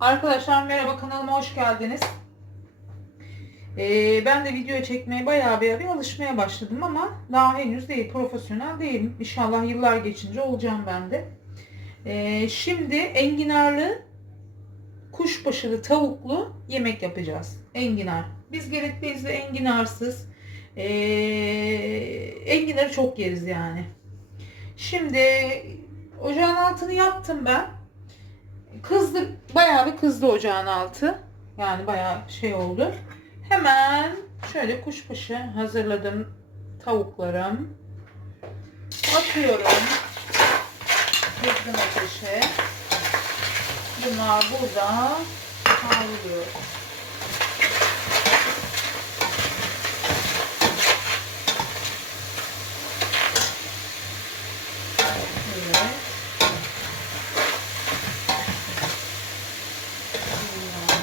Arkadaşlar merhaba kanalıma hoş geldiniz. Ee, ben de video çekmeye bayağı bir, bir alışmaya başladım ama daha henüz değil profesyonel değilim. İnşallah yıllar geçince olacağım ben de. Ee, şimdi enginarlı kuşbaşılı tavuklu yemek yapacağız. Enginar. Biz gerekli enginarsız ee, enginarı çok yeriz yani. Şimdi ocağın altını yaptım ben. Kızdı, bayağı bir kızdı ocağın altı. Yani bayağı şey oldu. Hemen şöyle kuşbaşı hazırladım tavuklarım. Atıyorum. Kızgın ateşe. Bunlar burada kavruluyor. Evet. Bunlar.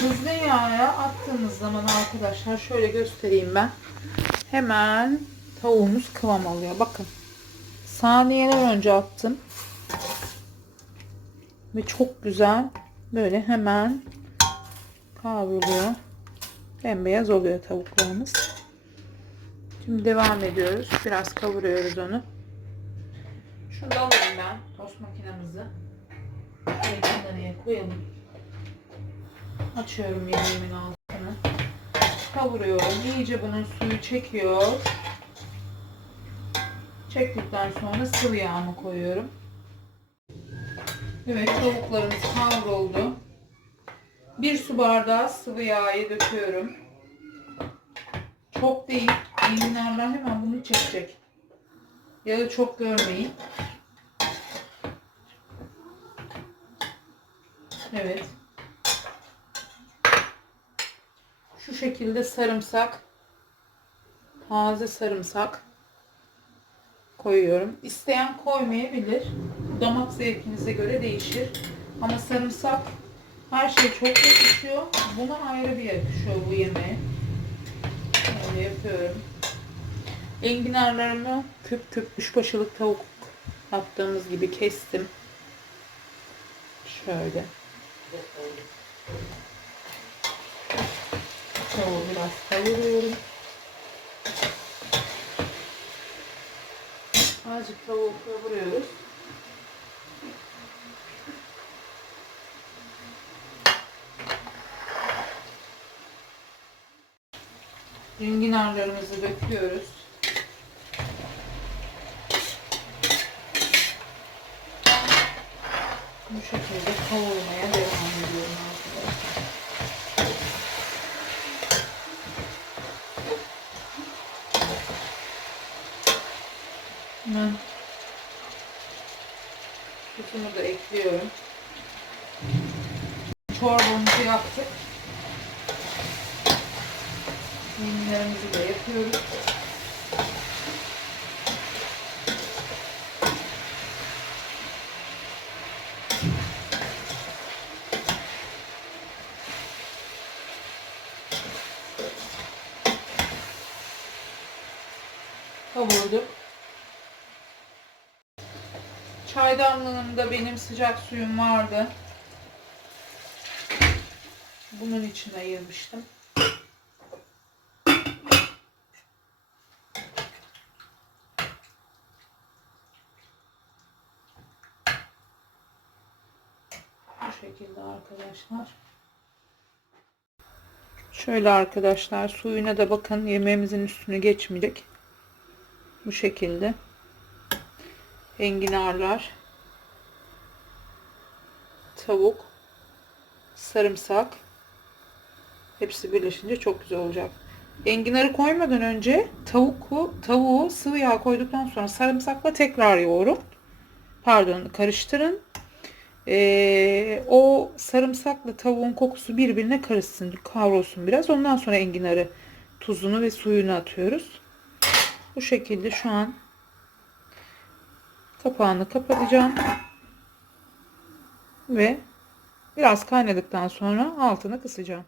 Yağa attığımız zaman arkadaşlar şöyle göstereyim ben. Hemen tavuğumuz kıvam alıyor. Bakın. Saniyeler önce attım. Ve çok güzel böyle hemen kavruluyor. Bembeyaz oluyor tavuklarımız. Şimdi devam ediyoruz. Biraz kavuruyoruz onu. Şunu da alayım ben. Tost makinemizi. Kenarıya koyalım. Açıyorum yemeğimin altını. Kavuruyorum. İyice bunun suyu çekiyor. Çektikten sonra sıvı yağımı koyuyorum. Evet tavuklarımız kavruldu. Bir su bardağı sıvı yağı döküyorum. Çok değil. Enginarlar hemen bunu çekecek. Yağı çok görmeyin. Evet. Şu şekilde sarımsak, taze sarımsak koyuyorum. İsteyen koymayabilir. Damak zevkinize göre değişir. Ama sarımsak her şey çok yakışıyor. Buna ayrı bir yakışıyor bu yemeğe. Böyle yapıyorum. Enginarlarımı küp küp kuşbaşılık tavuk yaptığımız gibi kestim. Şöyle. Tavuğu biraz kavuruyorum. Azıcık tavuğu kavuruyoruz. Enginarlarımızı döküyoruz. Bu şekilde kavurmaya devam ediyorum arkadaşlar. Hemen Tuzumu da ekliyorum. Çorbamızı yaptık. Yemlerimizi de yapıyoruz. Kavurduk. Çaydanlığımda benim sıcak suyum vardı. Bunun için ayırmıştım. Bu şekilde arkadaşlar. Şöyle arkadaşlar suyuna da bakın yemeğimizin üstünü geçmeyecek. Bu şekilde. Enginarlar. Tavuk. Sarımsak. Hepsi birleşince çok güzel olacak. Enginarı koymadan önce tavuğu, tavuğu sıvı yağ koyduktan sonra sarımsakla tekrar yoğurun. Pardon karıştırın. Ee, o sarımsakla tavuğun kokusu birbirine karışsın, kavrulsun biraz. Ondan sonra enginarı tuzunu ve suyunu atıyoruz. Bu şekilde şu an kapağını kapatacağım. Ve biraz kaynadıktan sonra altını kısacağım.